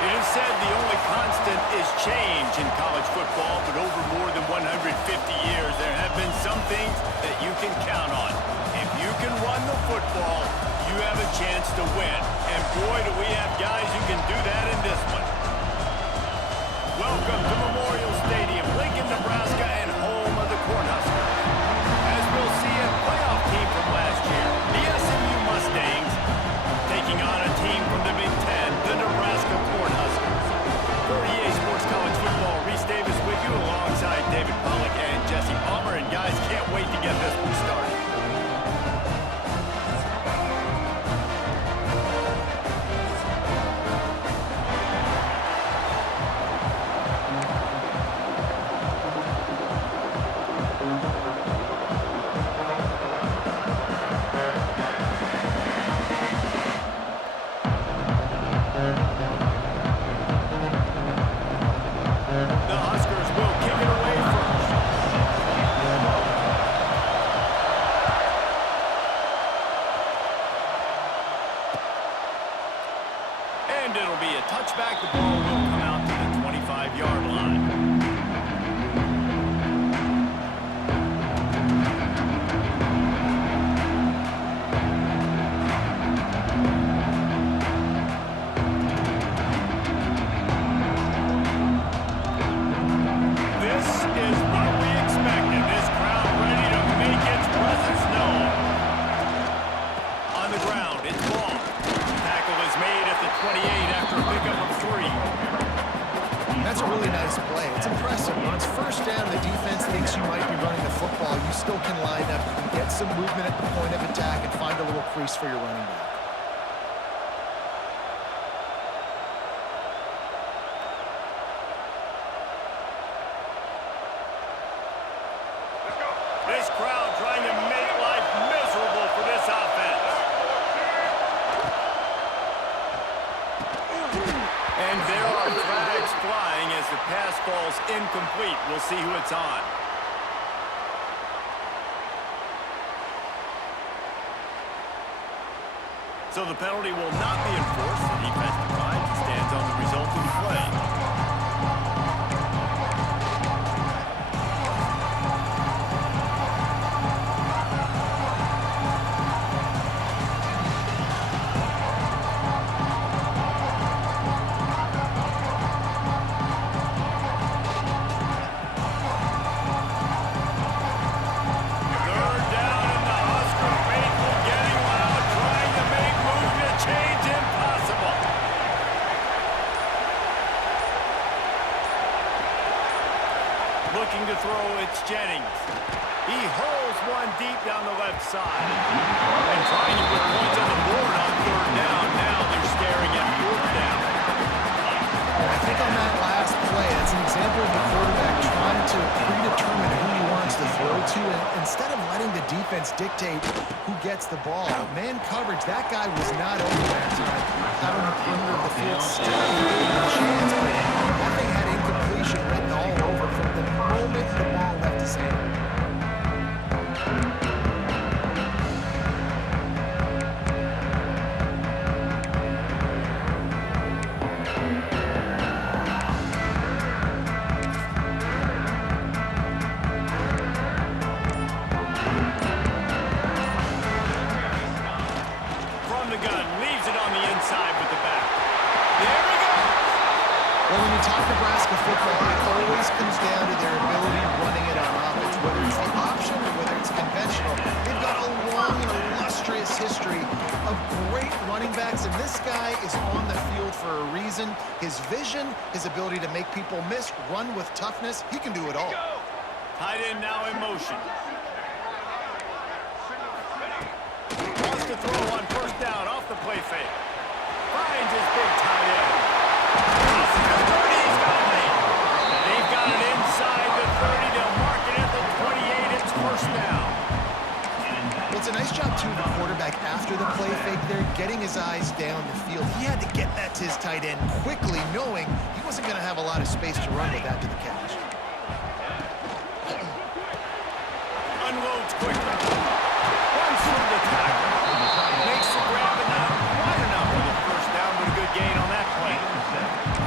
It is said the only constant is change in college football, but over more than 150 years, there have been some things that you can count on. If you can run the football, you have a chance to win. And boy, do we have guys who can do that in this one. Welcome to Memorial Stadium, Lincoln, Nebraska, and home of the Cornhuskers. As we'll see, a playoff team from last year, the SMU Mustangs, taking on a team from the Big Ten, the Nebraska Cornhuskers. For EA Sports College Football, Reese Davis with you alongside David Pollack and Jesse Palmer. And guys, can't wait to get this one started. The Huskers will kick it away first. And it'll be a touchback. The ball will come out to the 25-yard line. This is what we expected. This crowd ready to make its presence known. On the ground, it's ball. Tackle is made at the 28 after a pickup of 3. That's a really nice play. It's impressive. When it's first down, the defense thinks you might be running the football. You still can line up, you can get some movement at the point of attack, and find a little crease for your running back. This crowd trying to make life miserable for this offense. And there are flags flying as the pass falls incomplete. We'll see who it's on. So the penalty will not be enforced. The defense declines and stands on the resulting play. Third down, and the Husker faithful getting loud, trying to make movement change impossible. Looking to throw, it's Jennings. He hurls one deep down the left side. And trying to put points on the board on third down. Now they're staring at fourth down. I think on that last play, that's an example of the quarterback trying to predetermine who he wants to throw to, and instead of letting the defense dictate who gets the ball. Man coverage, that guy was not open that time. Out on the perimeter of the field, still creating a chance, but that thing had incompletion written all over from the moment the ball left his hand. From the gun, leaves it on the inside with the back. There we go! Well, when you talk Nebraska football, it always comes down to their ability running it on offense, whether it's the option or whether it's conventional. They've got a long and illustrious history of great running backs, and this guy is on the field for a reason. His vision, his ability to make people miss, run with toughness, he can do it all. Tight end now in motion. Wants to throw on first down off the play fake. Finds his big tight end. Across the 30, he's got it late. They've got it inside the 30. They'll mark it at the 28. It's first down. Well, it's a nice job, too, the quarterback after the play fake there, getting his eyes down the field. He had to get that to his tight end quickly, knowing he wasn't going to have a lot of space to run with that to the catch. Unloads quickly. Runs through the tackle. Makes the grab, and not quite enough for the first down, but a good gain on that play.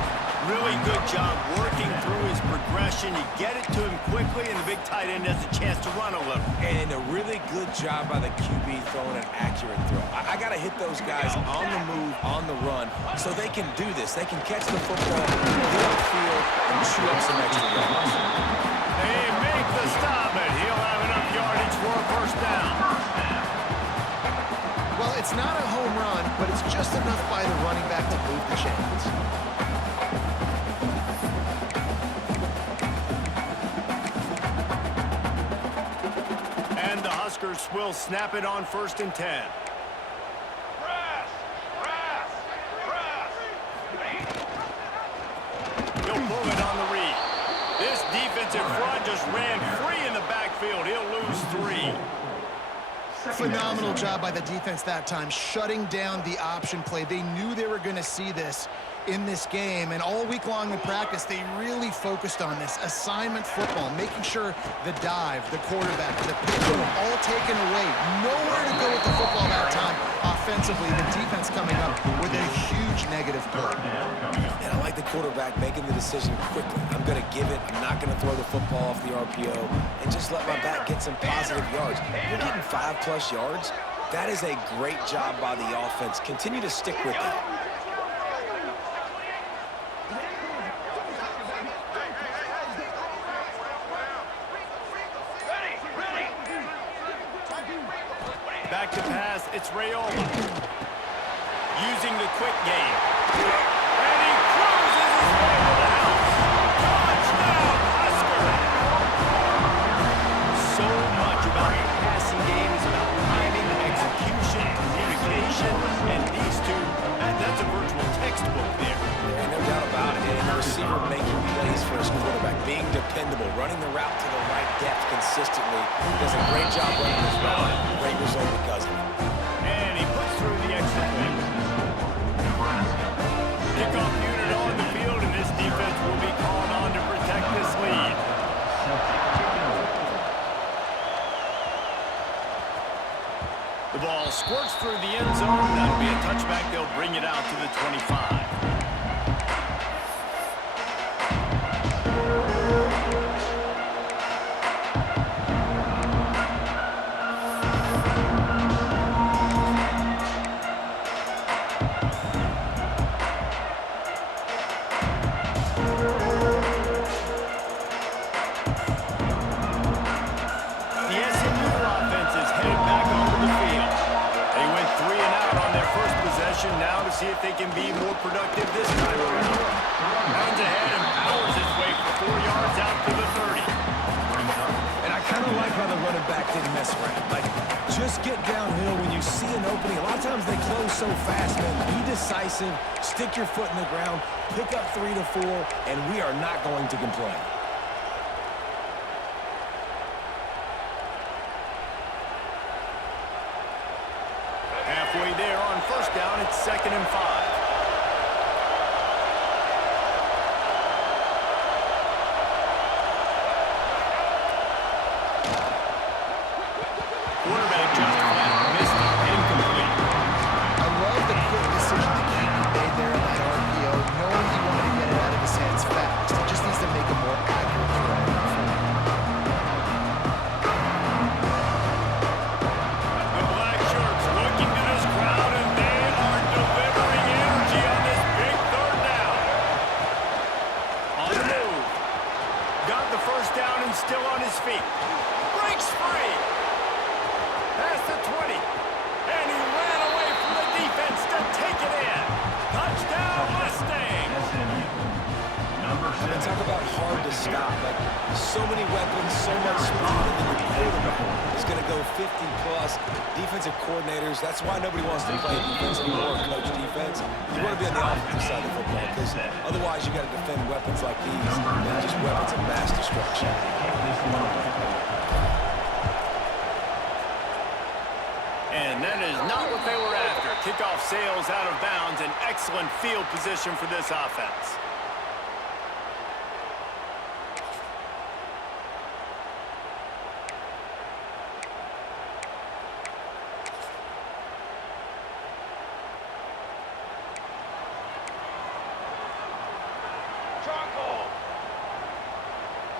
possession, you get it to him quickly, and the big tight end has a chance to run a little. And a really good job by the QB throwing an accurate throw. I got to hit those guys on the move, on the run, so they can do this. They can catch the football, get upfield, and chew up some extra yards. They make the stop, and he'll have enough yardage for a first down. Well, it's not a home run, but it's just enough by the running back to move the chains. And the Huskers will snap it on 1st and 10. He'll pull it on the read. This defensive front just ran free in the backfield. He'll lose 3. Phenomenal job by the defense that time, shutting down the option play. They knew they were going to see this in this game, and all week long in practice, they really focused on this assignment football, making sure the dive, the quarterback, the pitch, all taken away. Nowhere to go with the football that time offensively. The defense coming up with a huge negative play. And I like the quarterback making the decision quickly. I'm going to give it. I'm not going to throw the football off the RPO and just let my back get some positive yards. You're getting 5+ yards. That is a great job by the offense. Continue to stick with that. Back to pass, it's Raiola. Using the quick game. And he cruises his way to the house. Touchdown, Husker! So much about the passing game is about timing, execution, communication, and these two, that's a virtual textbook there. And no doubt about it. And the receiver making plays for his quarterback, being dependable, running the route to the right depth consistently. Does a great job running this route. Great result because of it. And he puts through the extra point. Kickoff unit on the field, and this defense will be called on to protect this lead. The ball squirts through the end zone. That'll be a touchback. They'll bring it out to the 25. Now to see if they can be more productive this time around. Runs ahead and powers his way for 4 yards out to the 30. And I kind of like how the running back didn't mess around. Like, just get downhill when you see an opening. A lot of times they close so fast, man. Be decisive, stick your foot in the ground, pick up 3 to 4, and we are not going to complain. Halfway there on first down, it's 2nd and 5. Quarterback just flat missed it, incomplete. I love the quick decision that Keaton made there in that RPO, knowing he wanted to get it out of his hands fast. He just needs to make a more accurate throw. The black shirts looking to this crowd, and they are delivering energy on this big 3rd down. On the move. Got the first down and still on his feet. Breaks free. Past the 20. And he ran away from the defense to take it in. Touchdown, Mustangs. I mean, talk about hard to stop. Like, so many weapons, so much speed, and then your quarterback is going to go 50+. Defensive coordinators, that's why nobody wants to play defense anymore or coach defense. You want to be on the offensive side of the football because otherwise you got to defend weapons like these and just weapons of mass destruction. And that is not what they were after. Kickoff sails out of bounds, an excellent field position for this offense.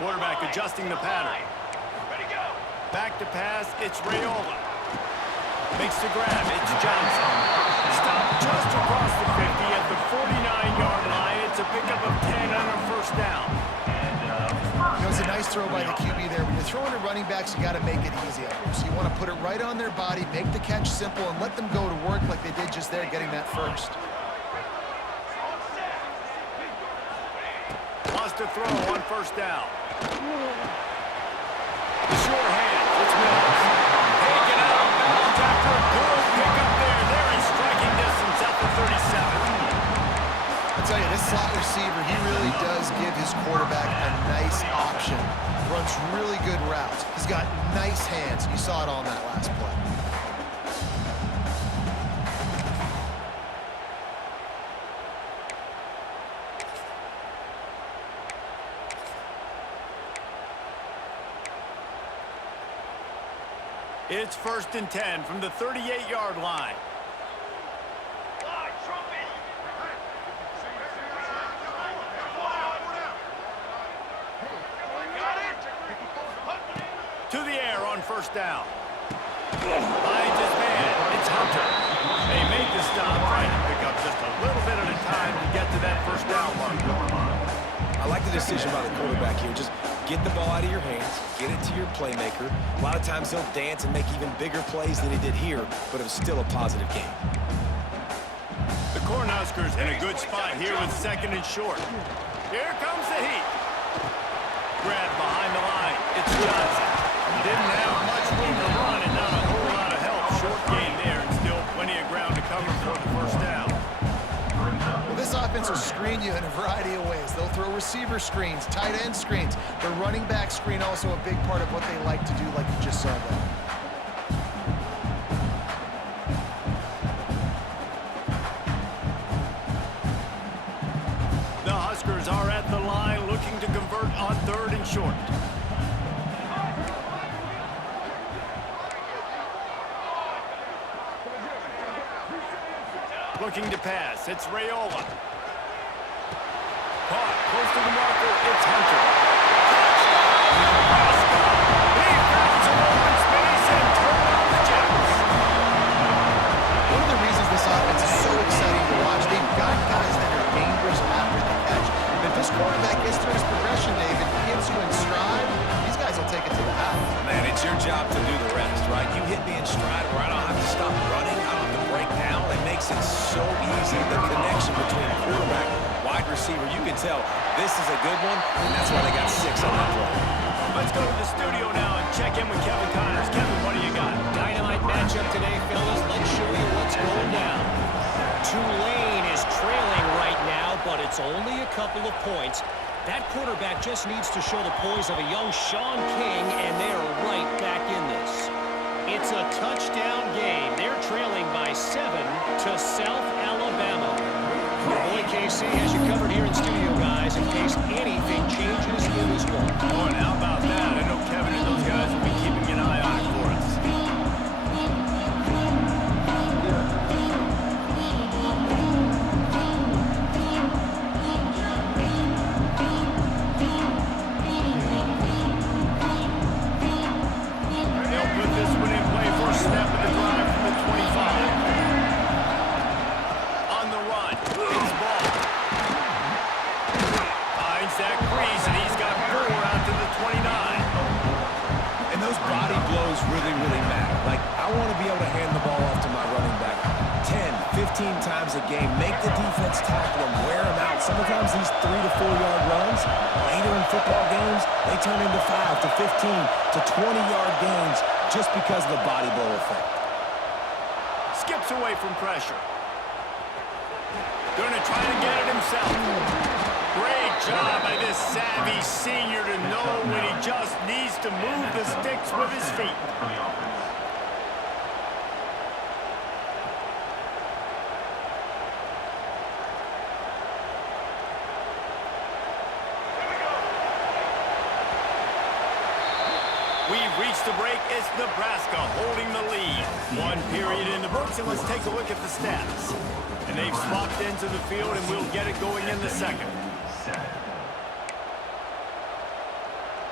Quarterback adjusting the pattern. Back to pass, it's Raiola. Makes the grab, it's Johnson. Stopped just across the 50 at the 49-yard line. It's a pickup of 10 on a first down. You know, it's a nice throw by the QB there. When you're throwing to running backs, you got to make it easy on them. So you want to put it right on their body, make the catch simple, and let them go to work like they did just there, getting that first. Wants to throw on first down. The short hand, it's Mills. Taken out of bounds after a good pickup there. They're in striking distance at the 37. I'll tell you, this slot receiver, he really does give his quarterback a nice option. Runs really good routes. He's got nice hands. You saw it on that last play. It's 1st and 10 from the 38-yard line. To the air on first down. Finds his man. It's Hunter. They make the stop, trying to pick up just a little bit at a time to get to that first down mark. I like the decision by the quarterback here. Just get the ball out of your hands, get it to your playmaker. A lot of times he'll dance and make even bigger plays than he did here, but it was still a positive game. The Cornhuskers in a good spot here with 2nd and short. Here comes the heat. Grab behind the line. It's Johnson. Didn't have much room to run and not a whole lot of help. Short gain there and still plenty of ground to cover for the first down. Well, this offense will screen you in a variety of ways. They'll throw receiver screens, tight end screens. The running back screen also a big part of what they like to do, like you just saw there. The Huskers are at the line looking to convert on 3rd and short. Looking to pass. It's Raiola. Caught close to the marker. It's Hunter. Touchdown, Nebraska! He found some open space and turned on the Jets. One of the reasons this offense is so exciting to watch, they've got guys that are dangerous after the catch. But if this quarterback gets through his progression, David, gets you in stride, these guys will take it to the house. Man, it's your job to do the rest, right? You hit me in stride where I don't have to stop running, I don't have to break down. It makes it so easy, the connection between quarterback, wide receiver. You can tell this is a good one, and that's why they got 6 on that play. Let's go to the studio now and check in with Kevin Connors. Kevin, what do you got? Dynamite matchup today, fellas. Let's show you what's going down. Tulane is trailing right now, but it's only a couple of points. That quarterback just needs to show the poise of a young Sean King, and they're right back in this. It's a touchdown game. They're trailing by 7 to South Alabama. Your boy KC has you covered here in studio, guys, in case anything changes in this one. Oh, and how about that? I know Kevin and those guys will be keeping an eye on it for us. They'll put this one in play for a snap of the drive from the 25. On the run, it's Ball. Finds Zach Breeze, and he's got 4 out to the 29. And those body blows really, really matter. Like, I want to be able to hand the ball off to my running back 10, 15 times a game. Make the defense tackle him, wear him out. Sometimes these 3 to 4 yard runs, later in football games, they turn into 5 to 15 to 20-yard gains just because of the body blow effect. Skips away from pressure. Gonna try to get it himself. Great job by this savvy senior to know when he just needs to move the sticks with his feet. We've reached the break. It's Nebraska holding the lead. 1 period in the books, and let's take a look at the stats. And they've swapped into the field, and we'll get it going in the second.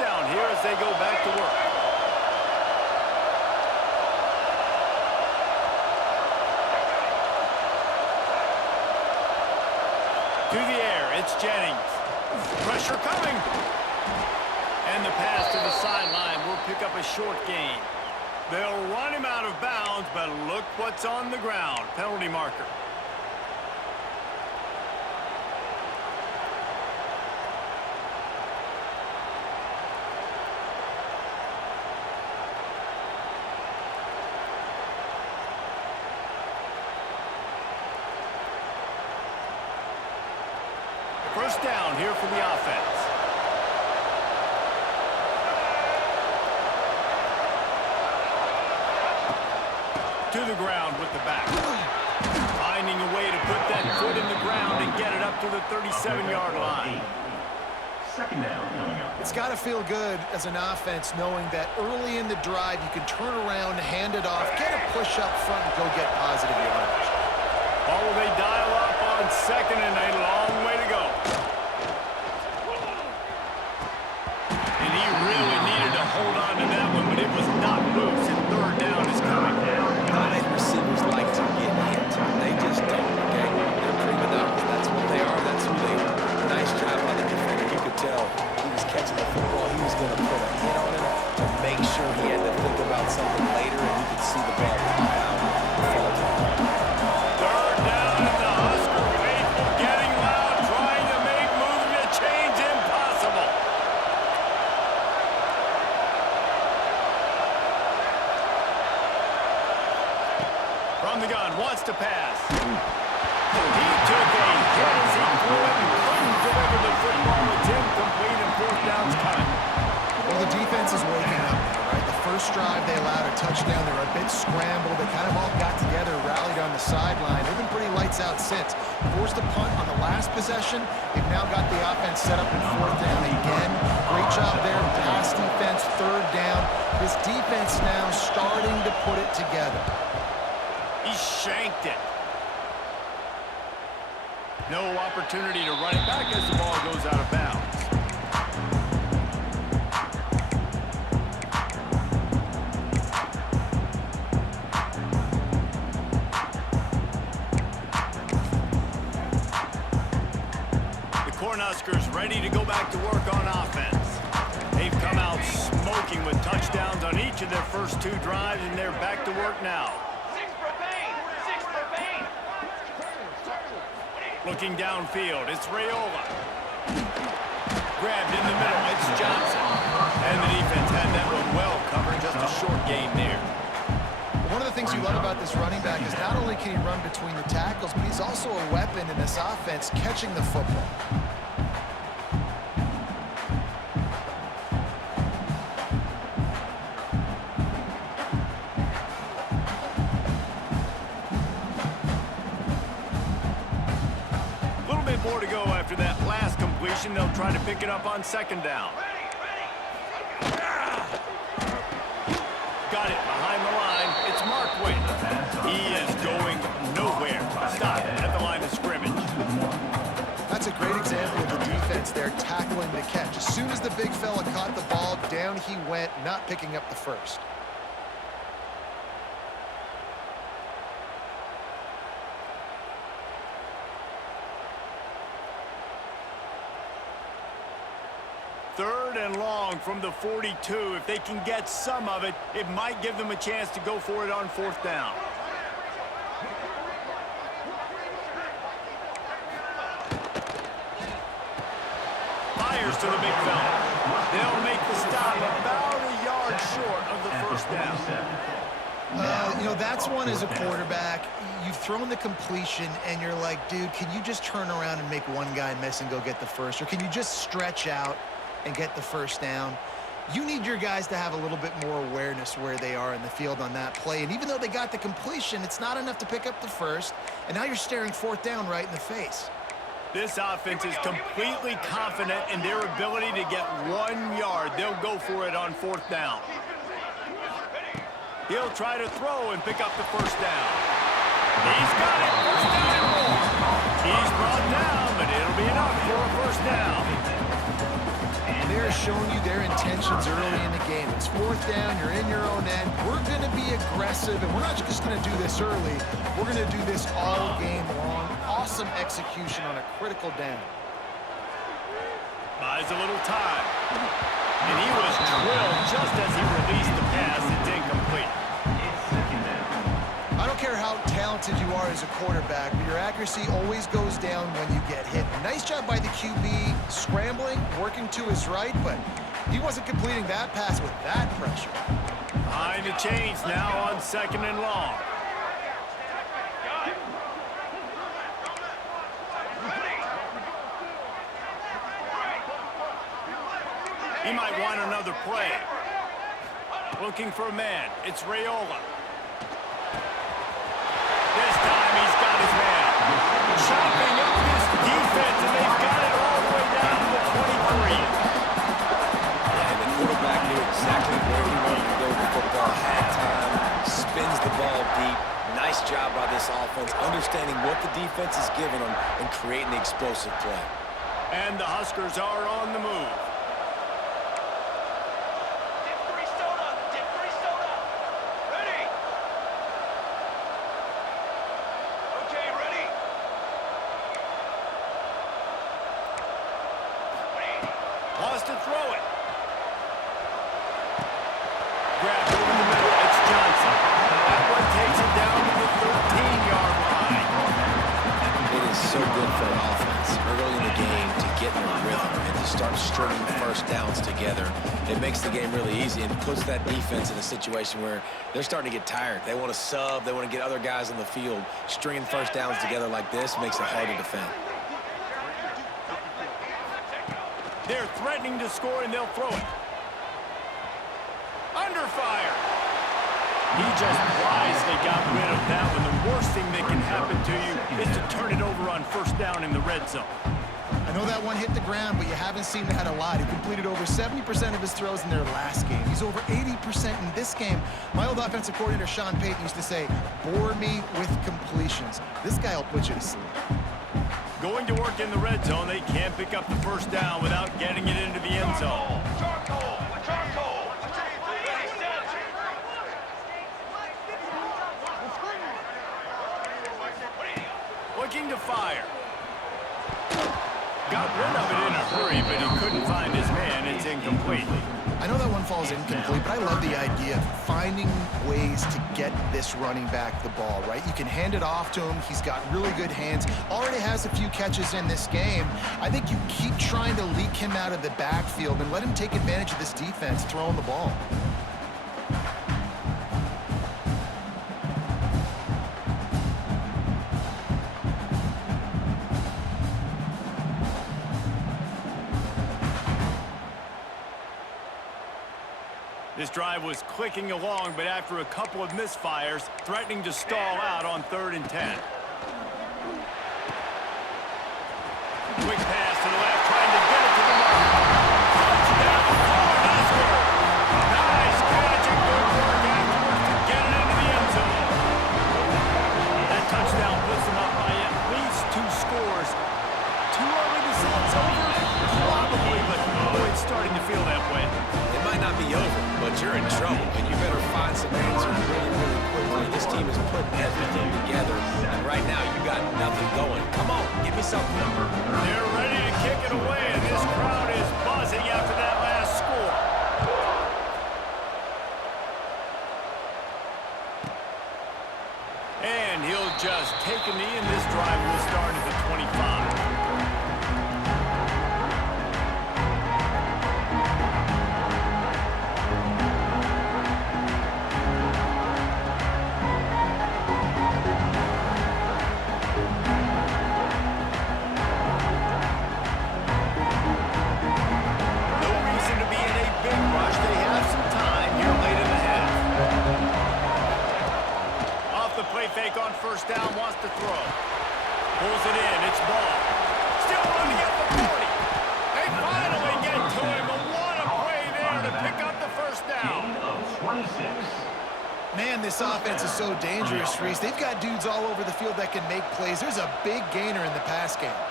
down here as they go back to work. To the air, it's Jennings. Pressure coming. And the pass to the sideline will pick up a short gain. They'll run him out of bounds, but look what's on the ground. Penalty marker. First down here for the offense. To the ground with the back. Finding a way to put that foot in the ground and get it up to the 37-yard line. Second down coming up. It's got to feel good as an offense knowing that early in the drive you can turn around, hand it off, get a push up front, and go get positive yardage. Oh, they dial up on second and a long way to go. And he really needed to hold on to that one, but it was not loose, and third down is coming. Tight receivers like to get hit. They just don't, okay? They're prima donnas. That's what they are. That's who they are. Nice job by the defender. You could tell he was catching the football. He was going to put a hit on him to make sure he had to think about something later, and you could see the ball pop out and fall to the ground. Third down, and the Husker faithful getting loud, trying to make moves to change impossible. From the gun, wants to pass. He took a hit as he threw it and couldn't deliver the football. It's incomplete and fourth down's coming. Well, the defense is waking up now, right? The first drive, they allowed a touchdown. They were a bit scrambled. They kind of all got together, rallied on the sideline. They've been pretty lights out since. Forced a punt on the last possession. They've now got the offense set up in fourth down again. Great job there. Pass defense, third down. This defense now starting to put it together. He shanked it. No opportunity to run it back as the ball goes out of bounds. The Cornhuskers ready to go back to work on offense. They've come out smoking with touchdowns on each of their first two drives, and they're back to work now. Looking downfield, it's Raiola. Grabbed in the middle, it's Johnson. And the defense had that one well covered, just a short gain there. One of the things you love about this running back is not only can he run between the tackles, but he's also a weapon in this offense catching the football. More to go after that last completion. They'll try to pick it up on second down. Got it behind the line. It's Markway. He is going nowhere. Stop at the line of scrimmage. That's a great example of the defense there tackling the catch. As soon as the big fella caught the ball, down he went, not picking up the first. Third and long from the 42. If they can get some of it, it might give them a chance to go for it on fourth down. Fires to the big fella. They'll make the stop about a yard short of the first down. You know, that's one as a quarterback. You've thrown the completion, and you're like, dude, can you just turn around and make one guy miss and go get the first? Or can you just stretch out and get the first down? You need your guys to have a little bit more awareness where they are in the field on that play. And even though they got the completion, it's not enough to pick up the first. And now you're staring fourth down right in the face. This offense is completely confident in their ability to get 1 yard. They'll go for it on fourth down. He'll try to throw and pick up the first down. He's got it. First down and more. He's brought down, but it'll be enough for a first down. they're showing you their intentions early in the game. It's fourth down, you're in your own end. We're going to be aggressive, and we're not just going to do this early. We're going to do this all game long. Awesome execution on a critical down. Buys a little time. And he was drilled just as he released the pass. It's incomplete. It's second down. I don't care how talented you are as a quarterback, but your accuracy always goes down when you get hit. Nice job by the QB scrambling, working to his right, but he wasn't completing that pass with that pressure. Behind the chains now on second and long. He might want another play. Looking for a man. It's Raiola. This time he's got his man. Chopping up this defense, and they've got it all the way down to the 23. Yeah, and the quarterback knew exactly where he wanted to go with the football. Had time, spins the ball deep. Nice job by this offense, understanding what the defense is giving them and creating the explosive play. And the Huskers are on the move. Wants to throw it. Grab over the middle. It's Johnson. That one takes it down to the 13-yard line. It is so good for an offense early in the game to get in a rhythm and to start stringing first downs together. It makes the game really easy and puts that defense in a situation where they're starting to get tired. They want to sub. They want to get other guys on the field. Stringing first downs together like this makes it hard to defend. They're threatening to score, and they'll throw it. Under fire. He just wisely got rid of that one. The worst thing that can happen to you is to turn it over on first down in the red zone. I know that one hit the ground, but you haven't seen that a lot. He completed over 70% of his throws in their last game. He's over 80% in this game. My old offensive coordinator, Sean Payton, used to say, bore me with completions. This guy will put you to sleep. Going to work in the red zone, they can't pick up the first down without getting it into the end zone. Looking to fire. Got rid of it in a hurry, but he couldn't find his man. It's incomplete. I know that one falls incomplete, but I love the idea of finding ways to get this running back the ball, right? You can hand it off to him. He's got really good hands. Already has a few catches in this game. I think you keep trying to leak him out of the backfield and let him take advantage of this defense throwing the ball. This drive was clicking along, but after a couple of misfires, threatening to stall out on 3rd and 10. Quick pass to the left, trying to get it to the mark. Touchdown, Cornhusker! Nice catch and good work afterwards to get it into the end zone. That touchdown puts them up by at least 2 scores. Too early to say it's over? Probably, but boy, it's starting to feel that way. It might not be over, but you're in trouble, and you better find some answers really, really quickly. This team is putting everything together, and right now you got nothing going. Come on, give me something. They're ready to kick it away, and this crowd is buzzing after that last score. And he'll just take a knee, and this drive will start at the 25. Fake on first down, wants to throw. Pulls it in, it's ball. Still running at the 40. They finally get to him, but what a play there to pick up the first down. Gain of 26. Man, this offense is so dangerous, Reese. They've got dudes all over the field that can make plays. There's a big gainer in the pass game.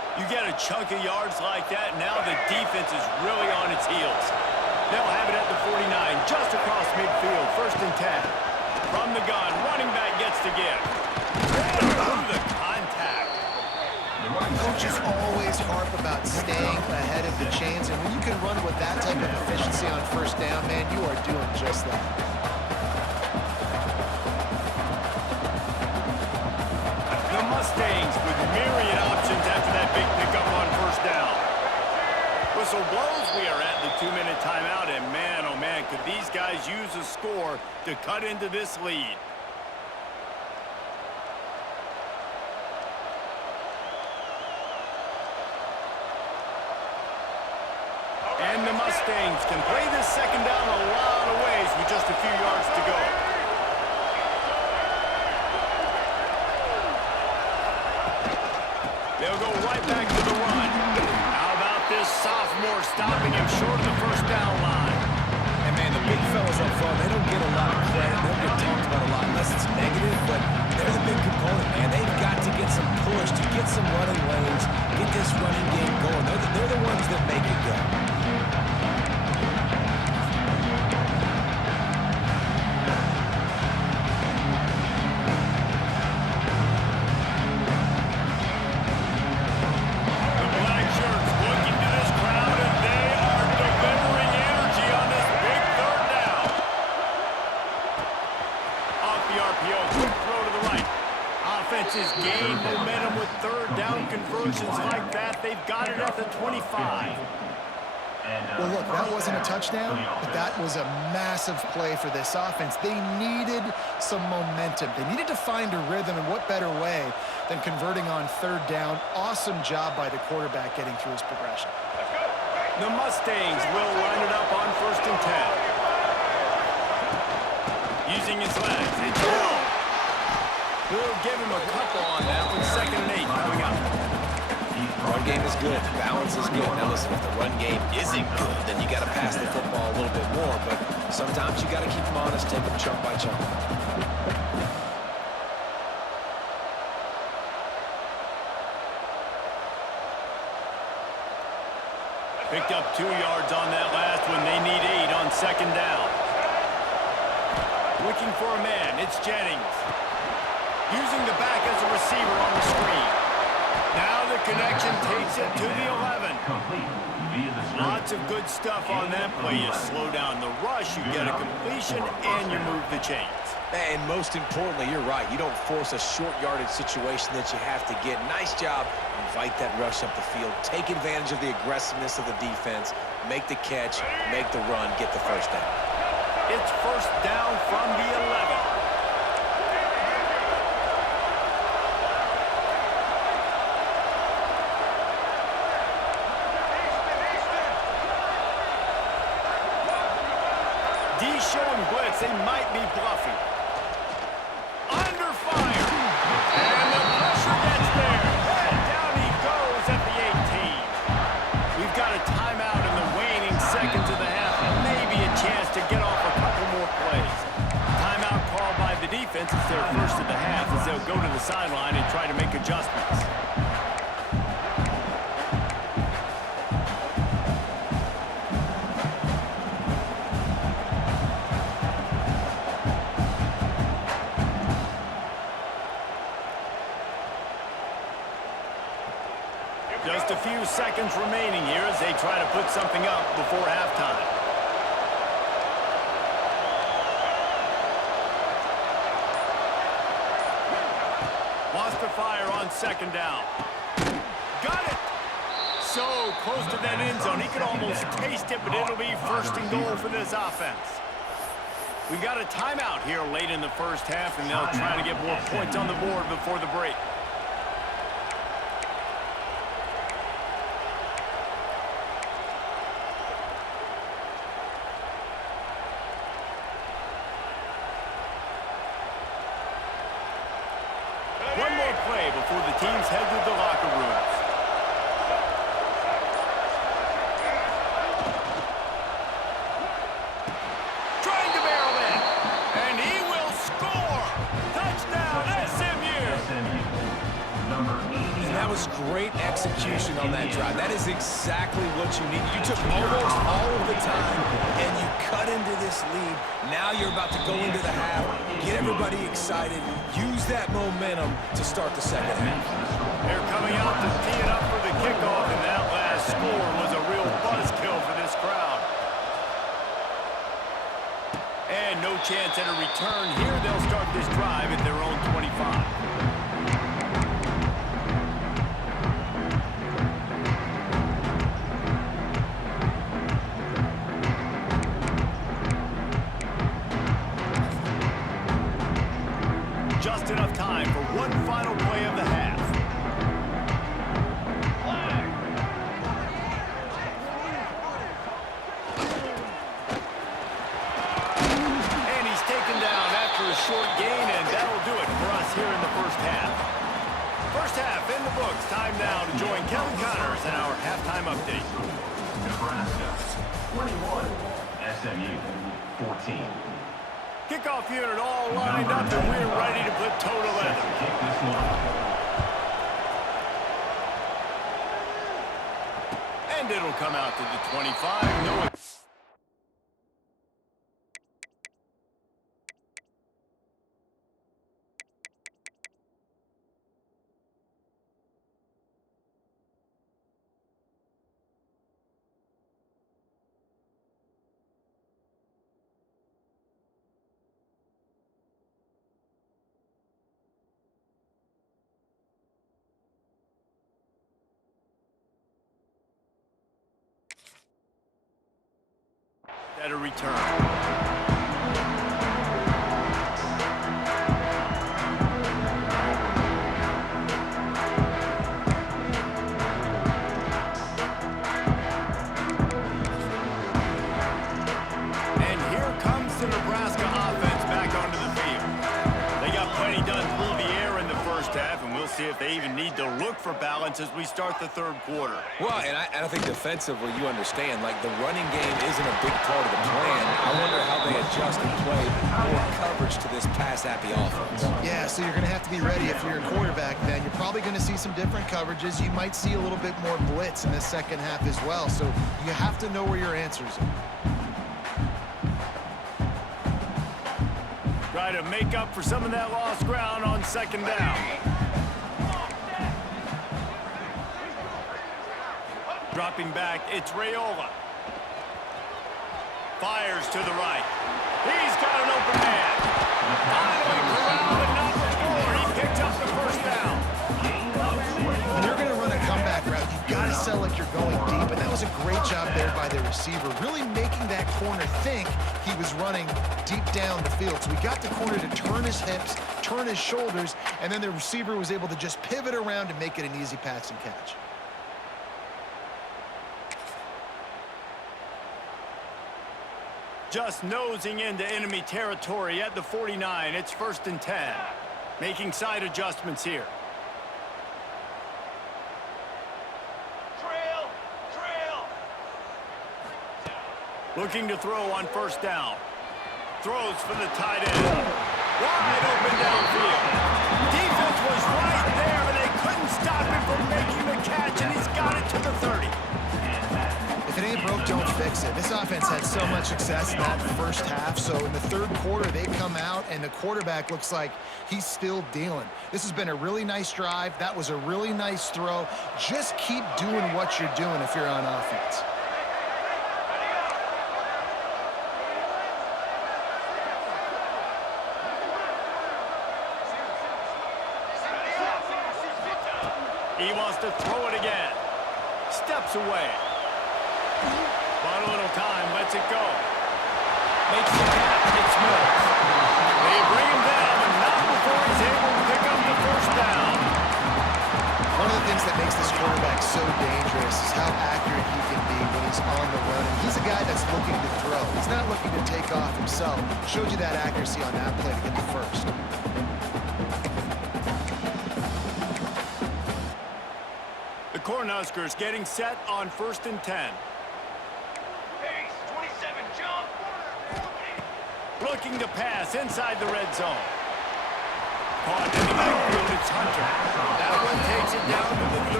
You get a chunk of yards like that, now the defense is really on its heels. They'll have it at the 49, just across midfield, 1st and 10. From the gun, running back gets to give. Through the contact. Coaches always harp about staying ahead of the chains, and when you can run with that type of efficiency on 1st down, man, you are doing just that. The Mustangs with myriad options after that big pickup on 1st down. Whistle blows, we are at the 2-minute timeout, and man, oh man, could these guys use a score to cut into this lead. And the Mustangs can play this 2nd down a lot of ways with just a few yards to go. They'll go right back to the run. How about this sophomore stopping him short of the 1st down line? And man, the big fellas up front, they don't get a lot of credit. They don't get talked about a lot unless it's negative, but they're the big component, man. They've got to get some push, to get some running lanes, get this running game going. They're the ones that make it go. Offenses gain momentum with 3rd down conversions like that. They've got it at the 25. Well, look, that wasn't a touchdown, but that was a massive play for this offense. They needed some momentum. They needed to find a rhythm, and what better way than converting on 3rd down. Awesome job by the quarterback getting through his progression. The Mustangs will line it up on 1st and 10. Using his legs, it's Hill. We'll give him a couple on that one. 2nd and 8 coming up. Run game is good. Balance is good. Now listen, if the run game isn't good, then you got to pass the football a little bit more. But sometimes you got to keep them honest, take them chunk by chunk. Picked up 2 yards on that last one. They need 8 on 2nd down. Looking for a man. It's Jennings. Using the back as a receiver on the screen. Now the connection takes it to the 11. Lots of good stuff on that play. You slow down the rush, you get a completion, and you move the chains. And most importantly, you're right. You don't force a short yardage situation that you have to get. Nice job. Invite that rush up the field. Take advantage of the aggressiveness of the defense. Make the catch, make the run, get the 1st down. It's 1st down from the 11. Showing blitz, they might be bluffing. Under fire. And the pressure gets there. And down he goes at the 18. We've got a timeout in the waning seconds of the half. Maybe a chance to get off a couple more plays. Timeout called by the defense. It's their 1st of the half as they'll go to the sideline and try to make adjustments. Just a few seconds remaining here as they try to put something up before halftime. Lost the fire on 2nd down. Got it! So close to that end zone. He could almost taste it, but it'll be 1st and goal for this offense. We got a timeout here late in the 1st half, and they'll try to get more points on the board before the break. One more play before the teams head to the locker rooms. Trying to barrel in. And he will score. Touchdown, SMU. Number 80. And that was great execution on that drive. That is exactly what you need. You took almost all of the time, and you cut into this lead. Now you're about to go into the half, get everybody excited, use that momentum to start the second half. They're coming out to tee it up for the kickoff, and that last score was a real buzzkill for this crowd. And no chance at a return here. They'll start this drive at their own 25. Just enough time for one final play of the half. And he's taken down after a short gain, and that'll do it for us here in the first half. First half in the books. Time now to join Kevin Connors in our halftime update. Nebraska 21, SMU 14. Kickoff unit all lined up, and we're ready to put toe to leather. Kick this one off. And it'll come out to the 25. No. At a return. And here comes the Nebraska offense back onto the field. They got plenty done through the air in the first half, and we'll see if they even need to look for balance as we start the third quarter. Well, and I think defensively, you understand, like, the running game isn't a big part of the plan. I wonder how they adjust and play more coverage to this pass-happy offense. Yeah, so you're going to have to be ready if you're a quarterback then. You're probably going to see some different coverages. You might see a little bit more blitz in the second half as well. So you have to know where your answers are. Try to make up for some of that lost ground on second down. Dropping back, it's Raiola. Fires to the right. He's got an open man. Finally corralled, but not before. He picked up the first down. When you're going to run a comeback route, you've got to sell like you're going deep, and that was a great job there by the receiver, really making that corner think he was running deep down the field. So we got the corner to turn his hips, turn his shoulders, and then the receiver was able to just pivot around and make it an easy pass and catch. Just nosing into enemy territory at the 49. It's 1st and 10. Making side adjustments here. Trail. Looking to throw on first down. Throws for the tight end. Wide open downfield. Defense was right there, and they couldn't stop him from making the catch, and he's got it to the 30. If it ain't broke, don't fix it. This offense had so much success in that first half, so in the third quarter, they come out, and the quarterback looks like he's still dealing. This has been a really nice drive. That was a really nice throw. Just keep doing what you're doing if you're on offense. He wants to throw it again. Steps away. Bought a little time, lets it go. Makes the catch. It's Mills. They bring him down, but not before he's able to pick up the first down. One of the things that makes this quarterback so dangerous is how accurate he can be when he's on the run. And he's a guy that's looking to throw. He's not looking to take off himself. Showed you that accuracy on that play to get the first. The Cornhuskers getting set on 1st and 10. Pace, 27, jump. Looking to pass inside the red zone. Caught in the backfield, it's Hunter. That one takes it down to the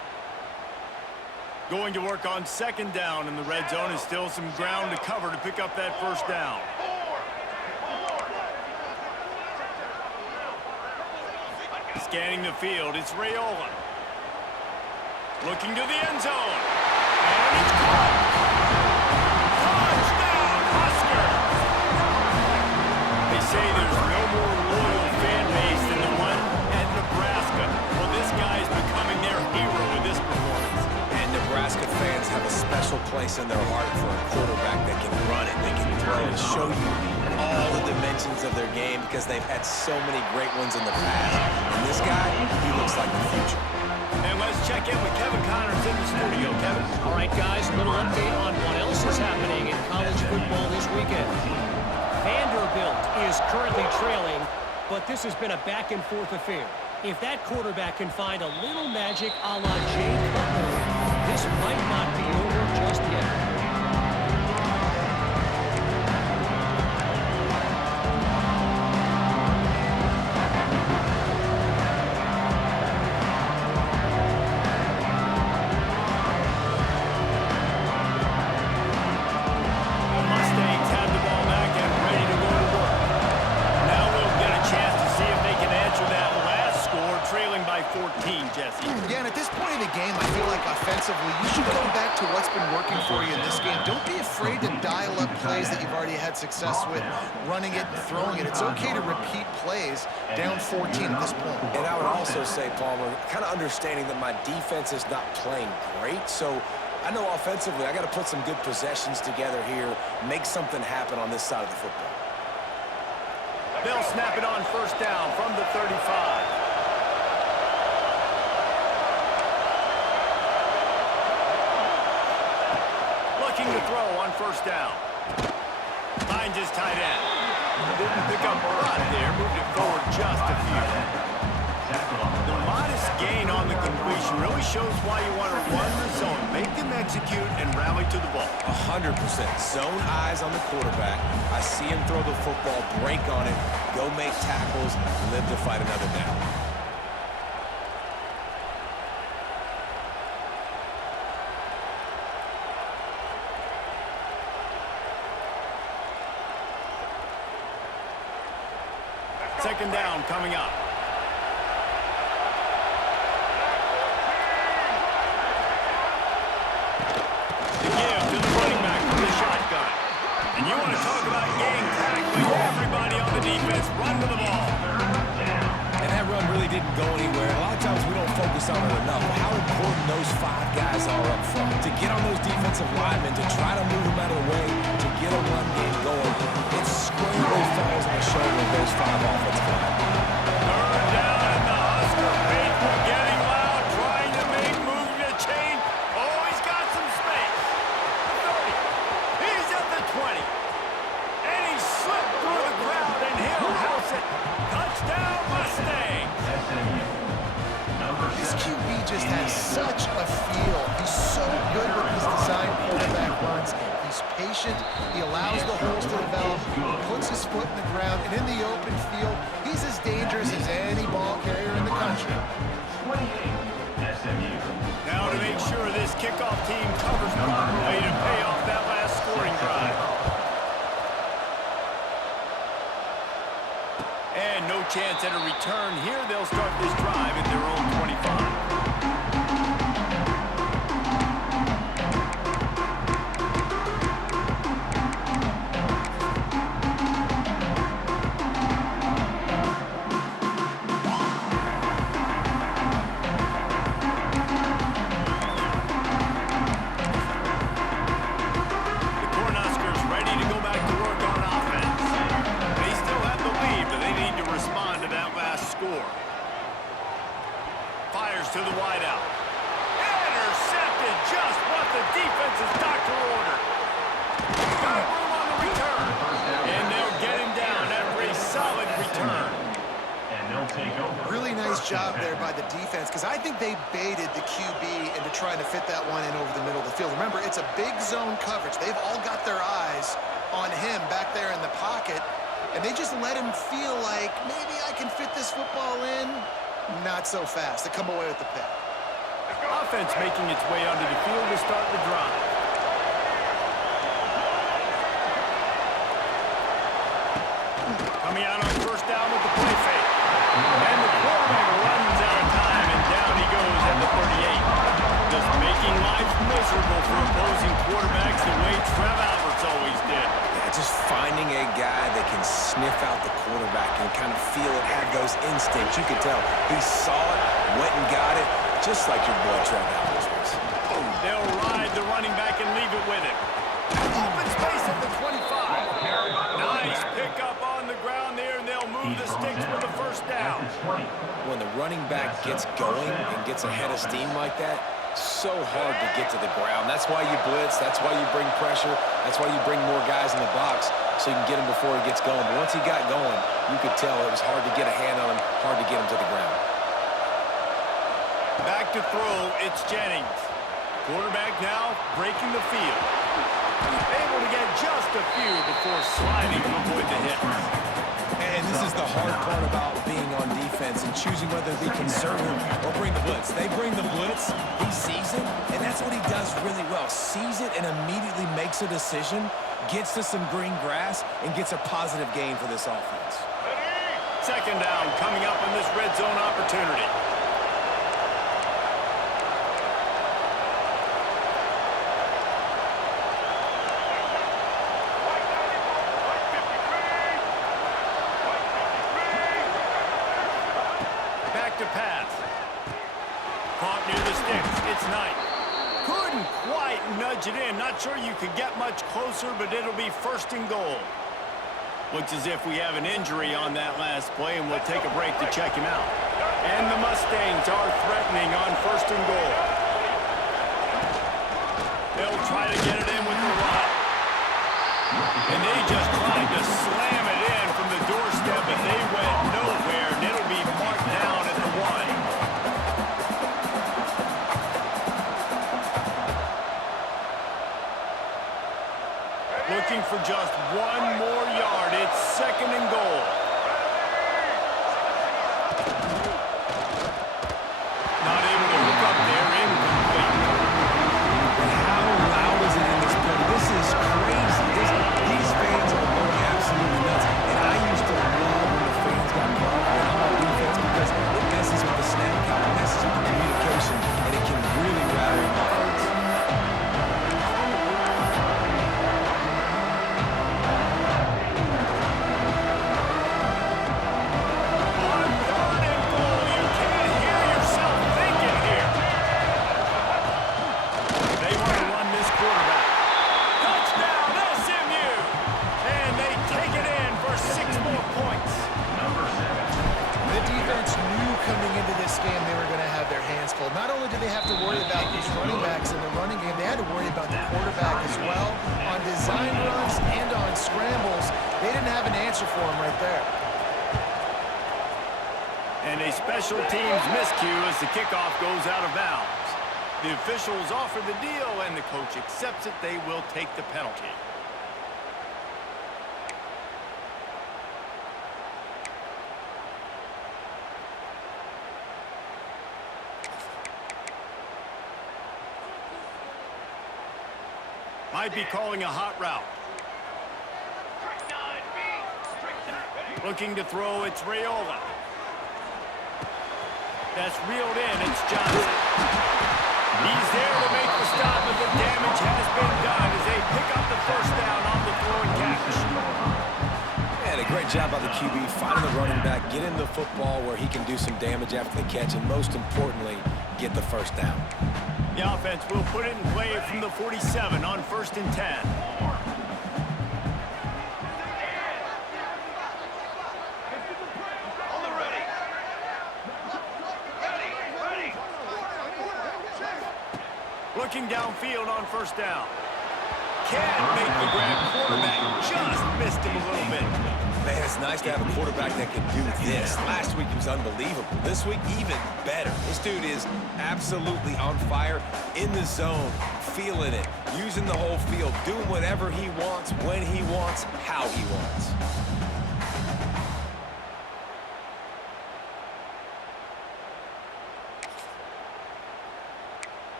Going to work on second down in the red zone, and still some ground to cover to pick up that first down. Scanning the field, it's Raiola. Looking to the end zone. And it's caught. Touchdown, Huskers! They say there's no more loyal fan base than the one at Nebraska. Well, this guy's becoming their hero with this performance. And Nebraska fans have a special place in their heart for a quarterback that can run it, they can throw and show you all the dimensions of their game because they've had so many great ones in the past. And this guy, he looks like the future. And let's check in with Kevin Connors in the studio. Kevin? All right, guys, a little update on what else is happening in college football this weekend. Vanderbilt is currently trailing, but this has been a back-and-forth affair. If that quarterback can find a little magic a la Jay Cutler, this might not be over just yet. You should go back to what's been working for you in this game. Don't be afraid to dial up plays that you've already had success with, running it and throwing it. It's okay to repeat plays down 14 at this point. And I would also say, Palmer, kind of understanding that my defense is not playing great, so I know offensively I got to put some good possessions together here, make something happen on this side of the football. They'll snap it on first down from the 35. To throw on first down. Finds his tight end. Didn't pick up a lot there. Moved it forward just a few. The modest gain on the completion really shows why you want to run the zone. Make them execute and rally to the ball. 100%. Zone eyes on the quarterback. I see him throw the football, break on it, go make tackles, live to fight another down. Second down coming up. The give to the running back from the shotgun. And you want to talk about game tackling. Everybody on the defense run to the ball. And that run really didn't go anywhere. A lot of times we don't focus on it enough. How important those 5 guys are up front. To get on those defensive linemen, to try to move them out of the way, to get a run game going. It squarely falls on the shoulder of those 5 offensive linemen. Third down and the Husker faithful getting loud, trying to make moving the chain. Oh, he's got some space. 30. He's at the 20. And he slipped through the crowd and he'll house it. Touchdown Mustangs. This QB just has such a feel. He's so good with his design quarterback runs. He's patient. He allows the holes to develop. Puts his foot in the ground. And in the open field, he's as dangerous as any ball carrier in the country. 28, SMU. Now to make sure this kickoff team covers properly to pay off that last scoring drive. And no chance at a return here. They'll start this drive at their own 25. To the wideout. Intercepted, just what the defense's doctor ordered. Got room on the return. And they'll get him down after a solid return. And they'll take over. Really nice job there by the defense, because I think they baited the QB into trying to fit that one in over the middle of the field. Remember, it's a big zone coverage. They've all got their eyes on him back there in the pocket, and they just let him feel like, maybe I can fit this football in. Not so fast. They come away with the pick. offense making its way onto the field to start the drive. Coming out on first down with the play fake. And the quarterback runs out of time, and down he goes at the 38. Just making life miserable for opposing quarterbacks the way Trev Alberts always did. Yeah, just finding a guy that can sniff out the quarterback and kind of feel it, have those instincts. You could tell he saw it, went and got it, just like your boy Trev Alberts was. They'll ride the running back and leave it with him. Open space at the 25. Nice pickup on the ground there, and they'll move the sticks for the first down. When the running back gets going and gets ahead of steam like that, so hard to get to the ground. That's why you blitz. That's why you bring pressure. That's why you bring more guys in the box so you can get him before he gets going. But once he got going, you could tell it was hard to get a hand on him, hard to get him to the ground. Back to throw, it's Jennings. Quarterback now breaking the field. Able to get just a few before sliding to avoid the hit. And this is the hard part about being on defense and choosing whether to be conservative or bring the blitz. They bring the blitz, he sees it, and that's what he does really well. Sees it and immediately makes a decision, gets to some green grass, and gets a positive gain for this offense. Second down coming up on this red zone opportunity. To pass. Caught near the sticks. It's Knight. Couldn't quite nudge it in. Not sure you could get much closer, but it'll be first and goal. Looks as if we have an injury on that last play, and we'll take a break to check him out. And the Mustangs are threatening on first and goal. They'll try to get it in with the run. And they just tried to slam it in from the doorstep, and they went nowhere, and it'll be marked down at the 1. Looking for just one more yard. It's second and goal. Not able to hook up there, incomplete. How loud is it in this building? This is crazy. These fans are going absolutely nuts. And I used to love when the fans got involved when I'm on defense because it messes with the snap count, it messes with the communication, and it can really rattle an offense. On third and goal, you can't hear yourself thinking here. They want to run this quarterback. Touchdown, SMU! And they take it in for 6 more points. The defense knew coming into this game they were going to have their hands full. Not only did they have to worry about these running backs in the running game, they had to worry about the quarterback as well. On design runs and on scrambles, they didn't have an answer for him right there. And a special teams miscue as the kickoff goes out of bounds. The officials offer the deal, and the coach accepts it. They will take the penalty. Might be calling a hot route. Looking to throw, it's Raiola. That's reeled in, it's Johnson. He's there to make the stop, but the damage has been done as they pick up the first down on the throw and catch. Yeah, a great job by the QB, finding the running back, getting the football where he can do some damage after the catch, and most importantly, get the first down. The offense will put it in play from the 47 on first and 10. Looking downfield on first down. Can't make the grab. Quarterback just missed him a little bit. Man, it's nice to have a quarterback that can do this. Last week he was unbelievable. This week, even better. This dude is absolutely on fire, in the zone, feeling it, using the whole field, doing whatever he wants, when he wants, how he wants.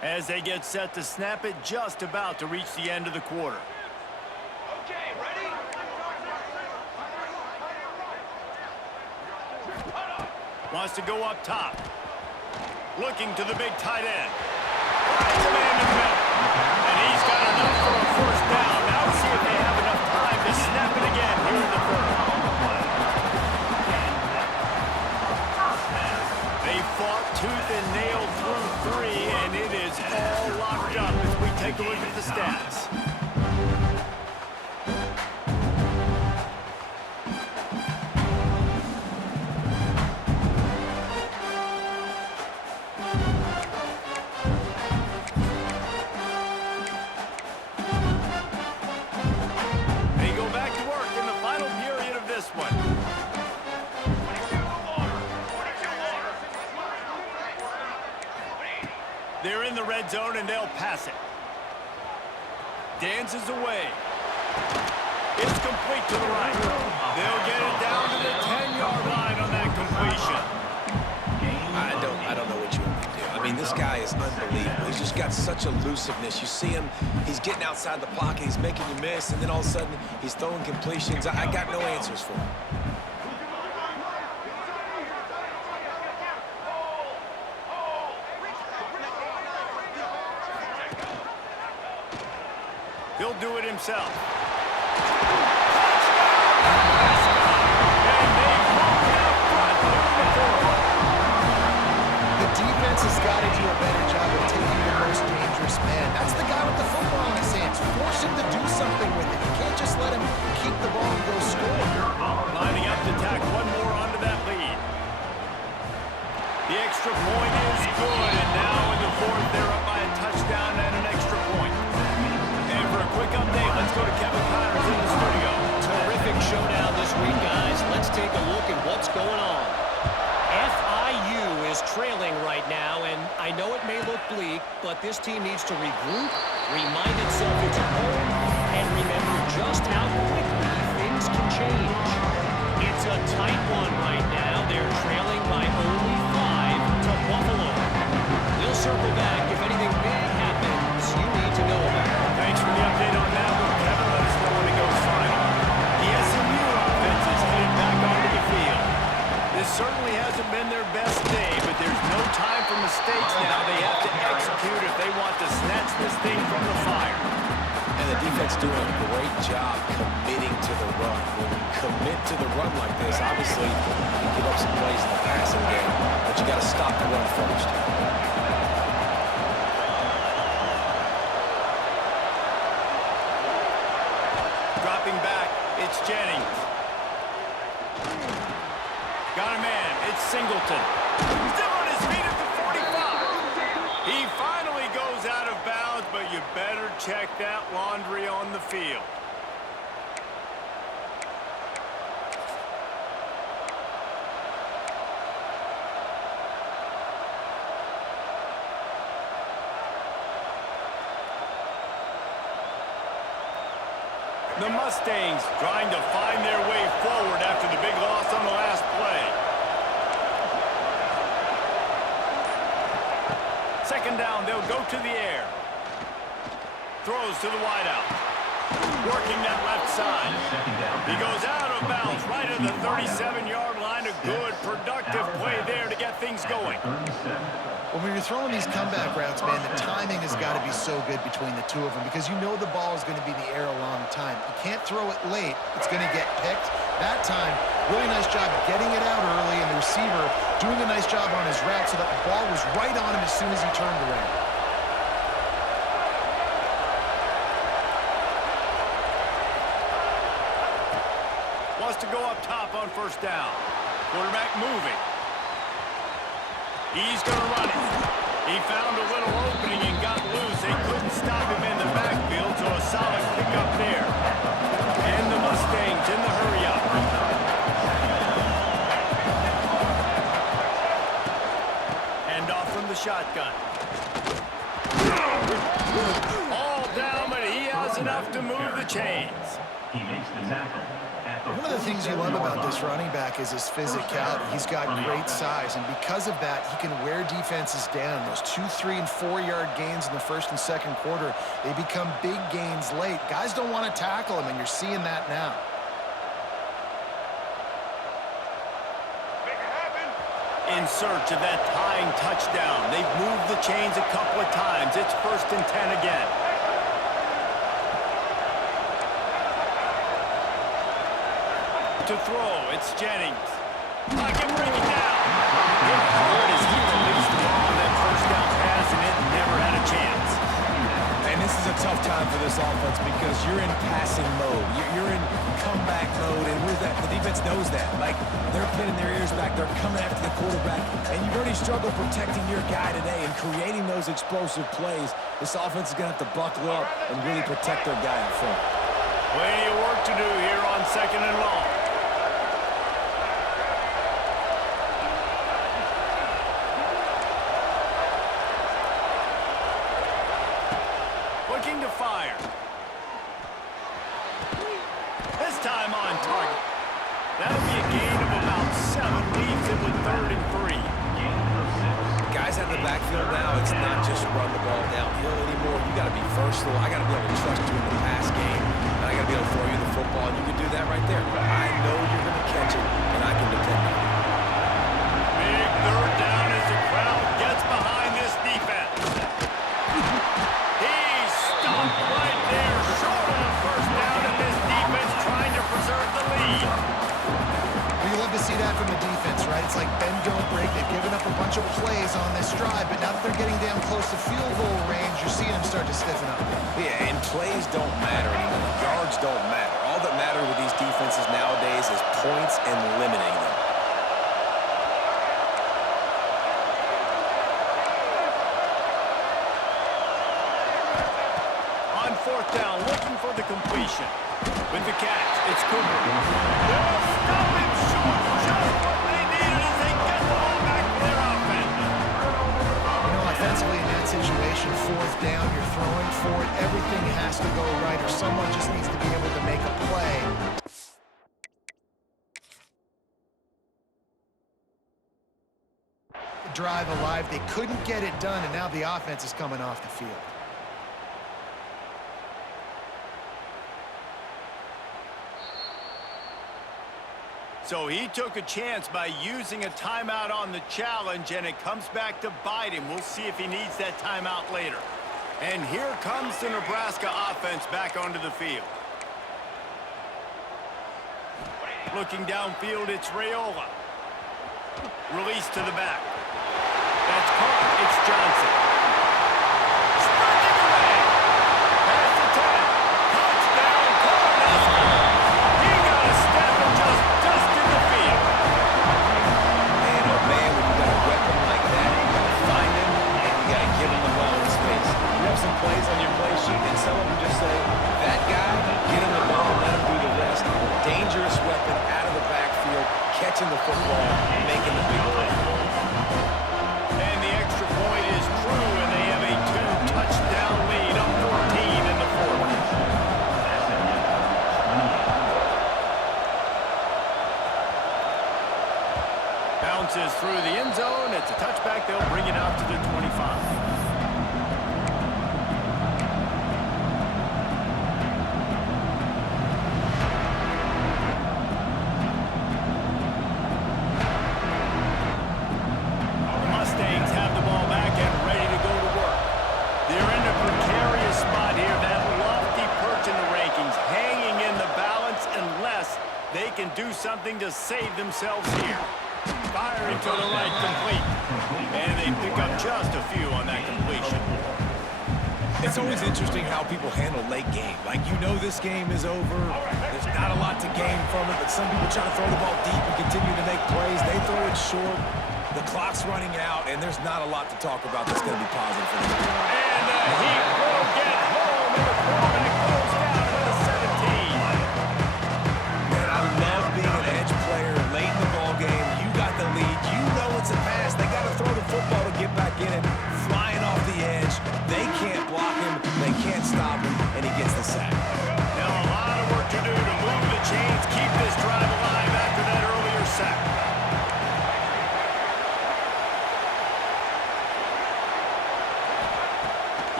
As they get set to snap it, just about to reach the end of the quarter. Okay, ready? Wants to go up top. Looking to the big tight end. Finds a man in the middle. And he's got enough for a first down. Now we'll see if they have enough time to snap it again here in the third. They fought tooth and nail through 3, and it is all locked up as we take a look at the stats. They go back to work in the final period of this one. They're in the red zone, and they'll pass it. Dances away. It's complete to the right. They'll get it down to the 10-yard line on that completion. I don't know what you want me to do. I mean, this guy is unbelievable. He's just got such elusiveness. You see him, he's getting outside the pocket, he's making you miss, and then all of a sudden, he's throwing completions. I got no answers for him. He'll do it himself. The defense has got to do a better job of taking the most dangerous man. That's the guy with the football in his hands. Force him to do something with it. You can't just let him keep the ball and go score. Lining up to tack one more onto that lead. The extra point is good, and now in the fourth, they're up by a touchdown and an extra point. And for a quick update, let's go to Kevin Connors in the studio. Terrific showdown this week, guys. Let's take a look at what's going on. FIU is trailing right now, and I know it may look bleak, but this team needs to regroup, remind itself it's at home, and remember just how quickly things can change. It's a tight one right now. They're trailing by only 5 to Buffalo. We'll circle back if anything big happens you need to know about. Thanks for the update on that one, Kevin. Let us know when it goes final. The SMU offense is headed back onto the field. This certainly hasn't been their best day, but there's no time for mistakes now. They have to execute if they want to snatch this thing from the fire. And the defense doing a great job committing to the run. When you commit to the run like this, obviously you can give up some plays in the passing game, but you got to stop the run first. Dropping back, it's Jennings. Got a man, it's Singleton. Still on his feet at the 45. He finally goes out of bounds, but you better check that laundry on the field. The Mustangs trying to find their way forward after the big loss on the last play. Second down, they'll go to the air. Throws to the wideout. Working that left side. He goes out of bounds right at the 37-yard line. A good, productive play there to get things going. Well, when you're throwing these comeback routes, man, the timing has got to be so good between the two of them because you know the ball is going to be in the air a long time. You can't throw it late. It's going to get picked. That time, really nice job getting it out early, and the receiver doing a nice job on his route so that the ball was right on him as soon as he turned around. Wants to go up top on first down. Quarterback moving. He's going to run it. He found a little opening and got loose. They couldn't stop him in the backfield, so a solid pickup there. And the Mustangs in the hurry-up. Hand off from the shotgun. All down, but he has enough to move the chains. One of the things you love about this running back is his physicality. He's got great size, and because of that, he can wear defenses down. Those 2, 3, and 4-yard gains in the first and second quarter, they become big gains late. Guys don't want to tackle him, and you're seeing that now. In search of that tying touchdown. They've moved the chains a couple of times. It's 1st and 10 again. To throw, it's Jennings. I can break it down. It hurt as he released the ball on that first down pass, and it never had a chance. And this is a tough time for this offense because you're in passing mode. You're in comeback mode, and the defense knows that. Like, they're pinning their ears back. They're coming after the quarterback, and you've already struggled protecting your guy today and creating those explosive plays. This offense is going to have to buckle up and really protect their guy in front. Plenty of work to do here on 2nd and long. Looking to fire. This time on target. That'll be a gain of about 7. Leaves it with 3rd and 3. Guys out of the backfield now, it's not just run the ball downhill anymore. You got to be versatile. I got to be able to trust you in the pass game, and I got to be able to throw you the football, and you can do that right there. I know you're going to catch it, and I can depend on you. Big 3rd down as the crowd gets behind this defense. He's stopped right there, short of the 1st down, and this defense trying to preserve the lead. Well, you love to see that from the defense, right? It's like bend, don't break. They've given up a bunch of plays on this drive, but now that they're getting down close to field goal range, you're seeing them start to stiffen up. Yeah, and plays don't matter anymore. Yards don't matter. All that matters with these defenses nowadays is points and limiting them. On 4th down, looking for the completion. With the catch, it's Cooper. They'll stop him short. Just what they needed as they get the ball back for their offense. You know, offensively in that situation, 4th down, you're throwing for it. Everything has to go right, or someone just needs to be able to make a play. The drive alive, they couldn't get it done, and now the offense is coming off the field. So he took a chance by using a timeout on the challenge, and it comes back to bite him. We'll see if he needs that timeout later. And here comes the Nebraska offense back onto the field. Looking downfield, it's Raiola. Release to the back. That's caught. It's Johnson. Sprinting away. Past the 10. Touchdown, Cornhuskers. He got a step and just dusted the field. Man, oh man, when you got a weapon like that, you got to find him, and you got to give him the ball in space. You have some plays on your play sheet, and some of them just say, that guy, get him the ball, let him do the rest. Dangerous weapon out of the backfield, catching the football, making the big play. And the extra point is true, and they have a 2-touchdown lead, up 14 in the 4th. Bounces through the end zone. It's a touchback. They'll bring it out to the 25. Do something to save themselves here. Firing to the right, complete. And they pick up just a few on that completion. It's always interesting how people handle late game. Like, you know this game is over. There's not a lot to gain from it, but some people try to throw the ball deep and continue to make plays. They throw it short. The clock's running out, and there's not a lot to talk about that's going to be positive for them. And the Heat will get home, and the quarterback goes down to the 17. Man, I love being an edge player late in the ball game. You got the lead. You know it's a pass. They got to throw the football to get back in it. Flying off the edge. They can't block him. They can't stop him, and he gets the sack. Now a lot of work to do to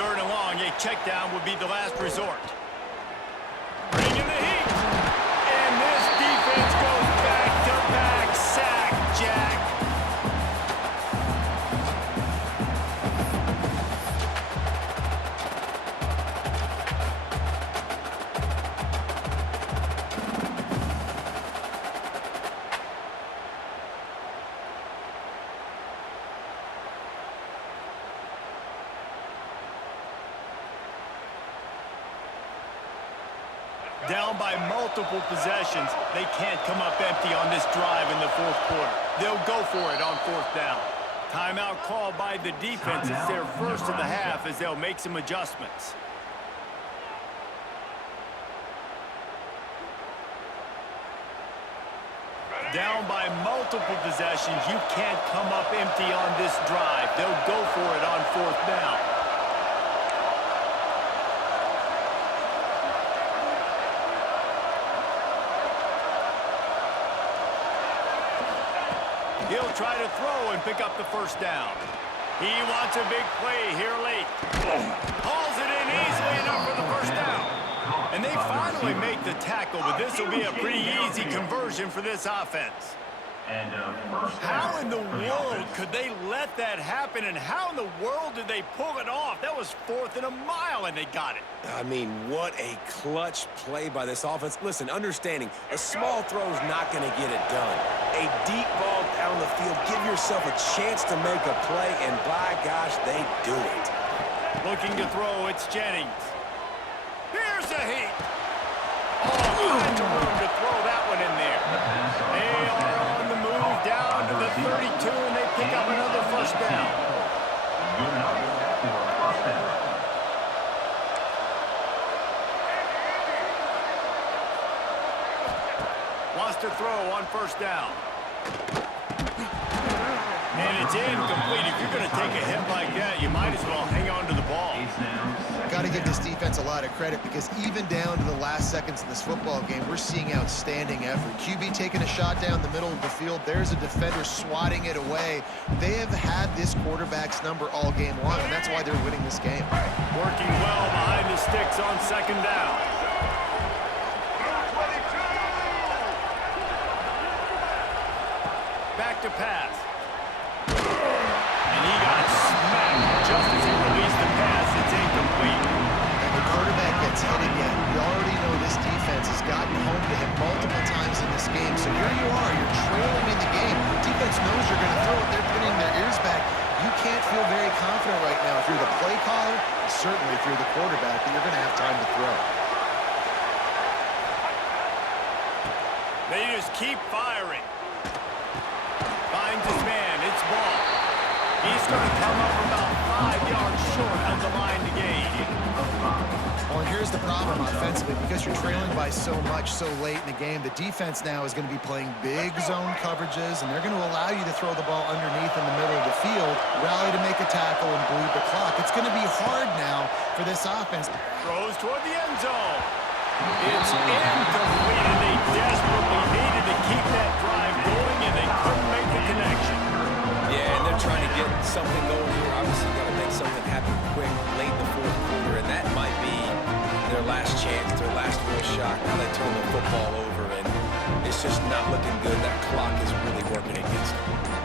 3rd and long, a check down would be the last resort. Bringing the heat. And this defense goes back-to-back sack, Jack. Down by multiple possessions, they can't come up empty on this drive in the 4th quarter. They'll go for it on 4th down. Timeout called by the defense. It's their first of the half as they'll make some adjustments. Down by multiple possessions, you can't come up empty on this drive. They'll go for it on 4th down. He'll try to throw and pick up the 1st down. He wants a big play here late. Hauls it in easily enough for the 1st down. And they finally make the tackle, but this will be a pretty easy conversion for this offense. How in the world could they let that happen, and how in the world did they pull it off? That was 4th and a mile, and they got it. I mean, what a clutch play by this offense. Listen, understanding, a small throw is not going to get it done. A deep ball down the field, give yourself a chance to make a play, and by gosh, they do it. Looking to throw, it's Jennings. Here's a heat. Oh, trying to room to throw that one in there. They are on the move down to the 32, and they pick up another 1st down. Wants to throw on 1st down. And it's incomplete. If you're going to take a hit like that, you might as well hang on to the ball. Got to give this defense a lot of credit because even down to the last seconds in this football game, we're seeing outstanding effort. QB taking a shot down the middle of the field. There's a defender swatting it away. They have had this quarterback's number all game long, and that's why they're winning this game. Working well behind the sticks on 2nd down. Back to pass. And he got smacked just as he released the pass. It's incomplete. And the quarterback gets hit again. We already know this defense has gotten home to him multiple times in this game. So here you are, you're trailing in the game. Defense knows you're going to throw it. They're pinning their ears back. You can't feel very confident right now if you're the play caller, certainly if you're the quarterback, that you're going to have time to throw. They just keep firing. Finds his man. It's ball. He's going to come up about 5 yards short of the line to gain. Well, and here's the problem offensively. Because you're trailing by so much so late in the game, the defense now is going to be playing big zone coverages, and they're going to allow you to throw the ball underneath in the middle of the field, rally to make a tackle, and bleed the clock. It's going to be hard now for this offense. Throws toward the end zone. It's incomplete, and they desperately needed to keep that drive going, and they couldn't make the connection. Yeah, and they're trying to get something going here. Obviously, got to make something happen quick late in the 4th quarter, and that might be their last chance, their last real shot. Now they turn the football over, and it's just not looking good. That clock is really working against them.